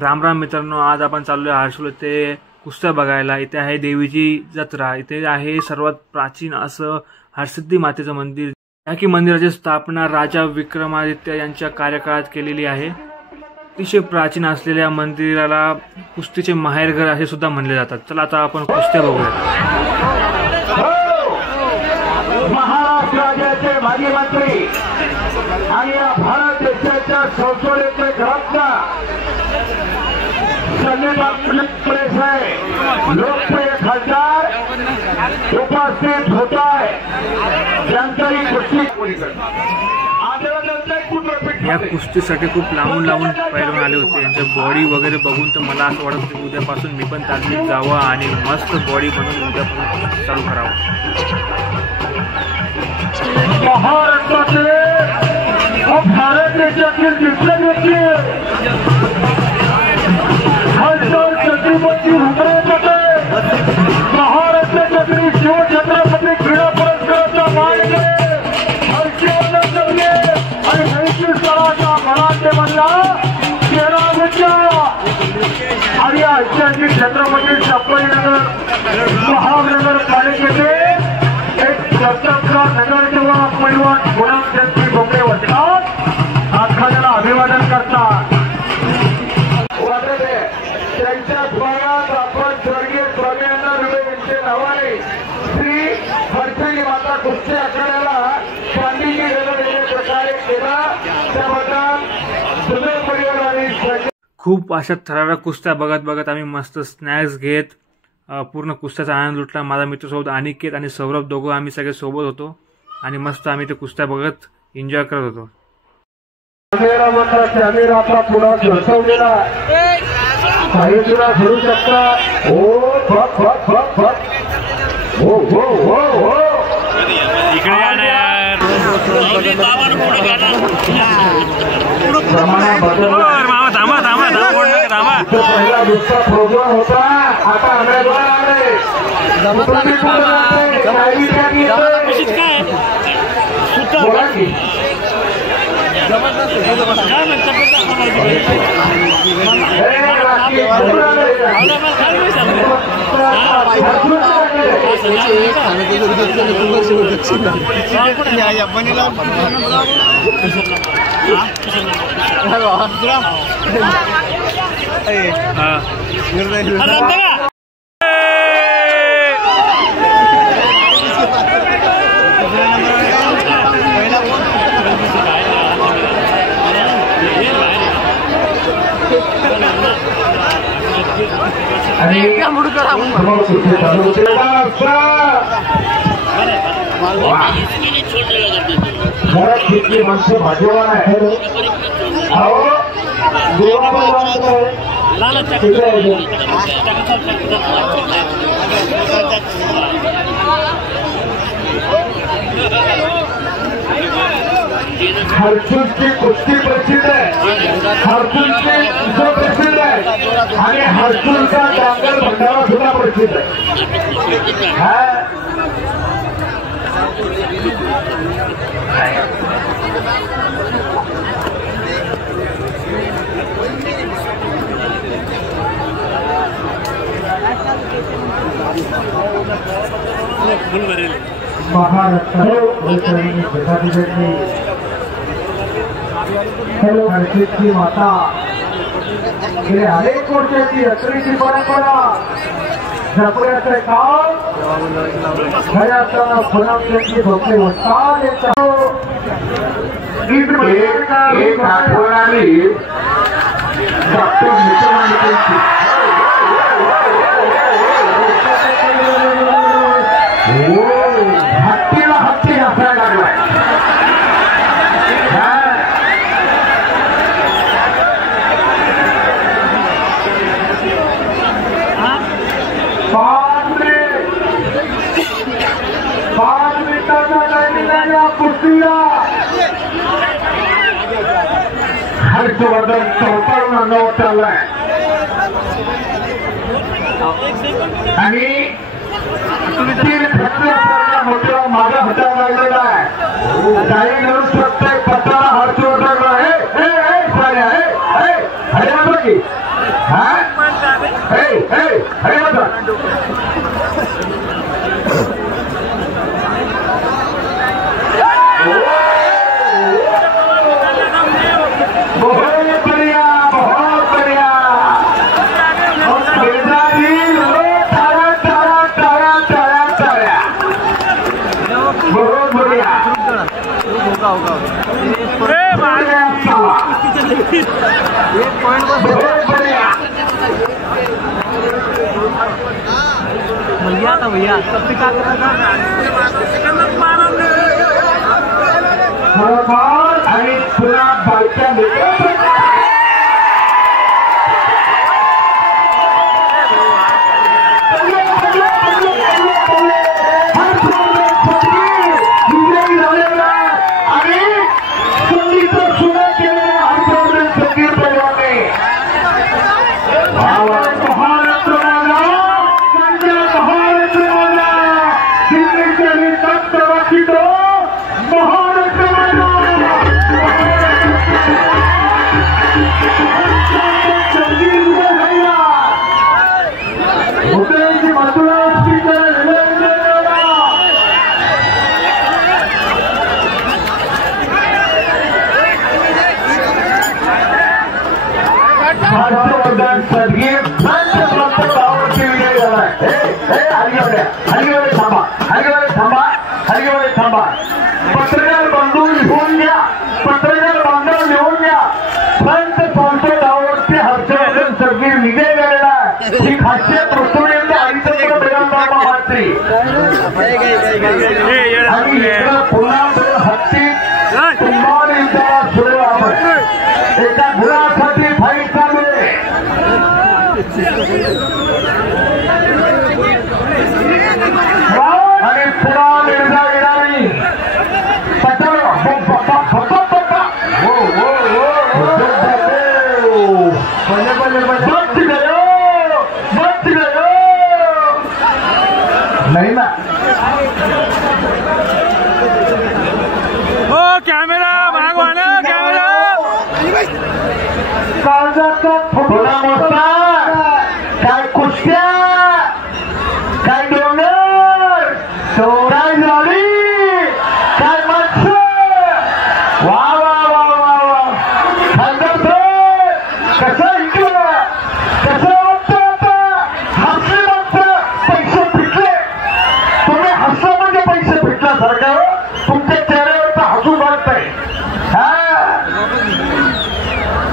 राम राम मित्रांनो, आज आपण चाललोय हर्सुल येथे कुस्त्या बघायला। इथे आहे देवीची जत्रा। इथे आहे सर्वात प्राचीन असं हरसिद्धी मातेचं मंदिर। या की मंदिराची स्थापना राजा विक्रमादित्य यांच्या कार्यकाळात केलेली आहे। अतिशय प्राचीन असलेल्या मंदिराला कुस्तीचे माहेरघर असे सुद्धा म्हणले जातात। चला आता आपण कुस्त्या बघूया। महाराष्ट्राचे माजी मंत्री आणि भारत देशाच्या संसदेचे ग्रंथा लोकप्रिय खासदार उपस्थित होत आहे। या कुस्तीसाठी खूप लांबून पैलवान आले होते। यांच्या बॉडी वगैरे बघून तर मला असं वाटत होतं उद्यापासून मी पण तालमीत जावं आणि मस्त बॉडी बनवून उद्यापासून चालू करावं। भारत देशातील दुसरे व्यक्ती खासदार छत्रपती महाराष्ट्र छत्री शिवछत्रपती क्रीडा पुरस्काराचा मानकरी हर्षवर्धन दर्गे आणि 80 सालाचा मराठे मधला 13 गुच्चा आणि ऐतिहासिक छत्रपती संभाजीनगर महानगरपालिकेचे एक दत्तकचा नगरसेवा पैलवान गुलाम जयंती बोंबे वसतात आखाड्याला अभिवादन करतात। त्यांच्या स्मरणात आपण स्वर्गीय स्वामी अण्णा दुबे यांच्या नावाने श्री हरसिद्धी माता कुस्ती आखाड्याला गांधीजी देण्याच्या प्रकारे केला। त्याबद्दल सुंदर परिवार खूप अशा थरारक कुस्त्या बघत आम्ही मस्त स्नॅक्स घेत पूर्ण कुस्त्याचा आनंद लुटला। माझा मित्रसोबत अनिकेत आणि सौरभ दोघं आम्ही सगळे सोबत होतो आणि मस्त आम्ही ते कुस्त्या बघत एन्जॉय करत होतो। आपला पुन्हा झळकवलेला काही तुला करू शकता। हो फक फक फक फक हो हो हो हो इकडे या ना यार। मामा थांबा थांबा थांबा। पहिला दुसरा प्रोग्राम होता, आता उमेदवार आले। कितनी मनसे भाग्यवान है। हर्सुल की कुस्ती प्रसिद्ध है, हर्सुल की जो प्रसिद्ध है आणि हर्सुल का डांगर भंडारा सुद्धा प्रसिद्ध है। महाराष्ट्र हरसिद्धी माता गेले अनेक वर्षाची यात्रेची परंपरा जपण्याचे काम खऱ्याचा फुलांची भोपळे वसतात। एक आठवड्याने डॉक्टर हत्तीला हत्ती हसायला लागलाय। हर्षवर्धन 54 नोट चाललाय आणि 3 फटका मोठा मागा हटायला लागलेला आहे। काही म्हणू शकते पत्ता हर्षवर्धन आहे। की अरे मात्र बहुत बढ़िया बहुत बढ़िया बहुत बढ़िया भैया था भैया तब से क्या कर रहा था आणि पुन्हा बाईकच्या थांबा पत्रकार बांधव लिहून घ्या संत संसदावरती हर्षवर्धन सगळी निघे गेलेला ही खासियत पृथ्वीचे आयुष्य बेगमबाबा मात्री आणि इकडं पुन्हा दोन हत्ती कुंभार युद्धाला सुरू आहे एका गुणासाठी फाईट चालू आहे आणि पुन्हा निर्णय नहीं ना ओ कॅमेरा भागवाना कॅमेरा काळजाचा थोडा मोठा काय कुस्त्या काय डोंगर चौराई झाली काय माणसं वा वा वा वा वा कसं ऐकलं कसं वाटतं आता हसले मात्र पैसे फिटले तुम्ही हसलं म्हणजे पैसे फिटल्यासारखं तुमच्या चेहऱ्यावर तर हसू वाटतंय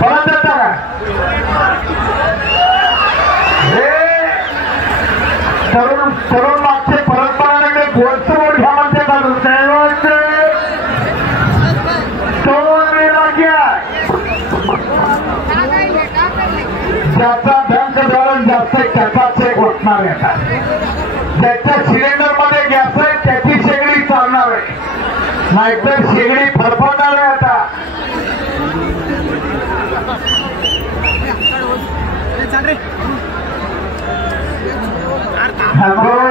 परत येता का हे तरुण मागचे परंपराने गोलसमोर घ्या म्हणते चालू ज्याचा बँक बॅलन्स जास्त आहे त्याचा चेक वाटणार येतात ज्याच्या सिलेंडर मध्ये गॅस आहे त्याची शेगडी चालणार आहे नाहीतर शेगडी फरफडणार आहे आता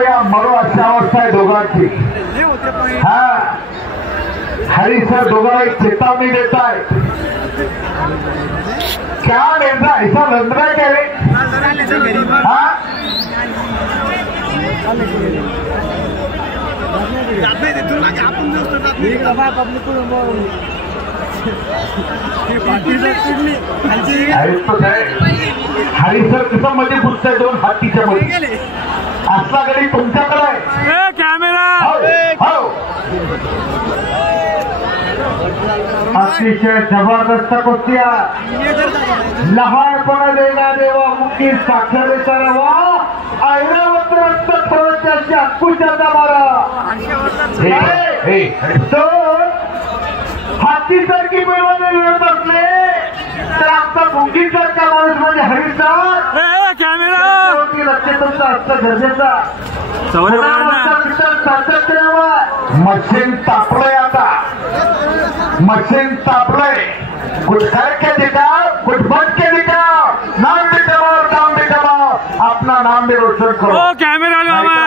या मरो अशा अवस्था आहे दोघांची हरी सर दोघांना एक चेतावनी देत आहे क्या लेना ऐसा लग रहा है क्या रे हरी सर कसं मध्ये घुसताय दोन हात तिच्या मध्ये असला गडी तुमच्याकडे आहे कॅमेरा अतिशय जबरदस्त कुस्त्या लहानपणा देना देवा मुक्ती साक्षरता रवा ऐरावत फरच्याशी अंकुशाचा मारा हातीसारखी मिळवायला मिळत असले तर आमचा मुंगीसारखा माणूस म्हणजे हरीचा कॅमेरा लक्ष तुमचा असतं गरजेचा मशीन तापलंय आता मशीन तापलंय कुछ करके दिखाओ कुछ बन के दिखाओ नाम भी दबाओ अपना नाम भी रोशन करो कॅमेरा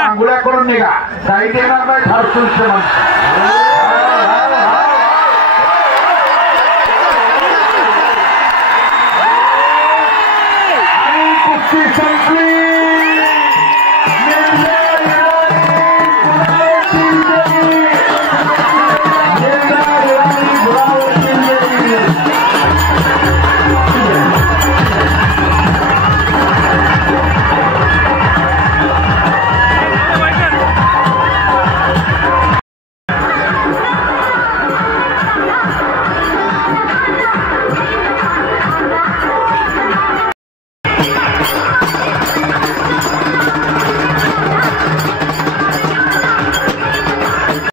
आंघोळ्या करून निघा काही देणार नाही झाडसून कुस्ती संपली.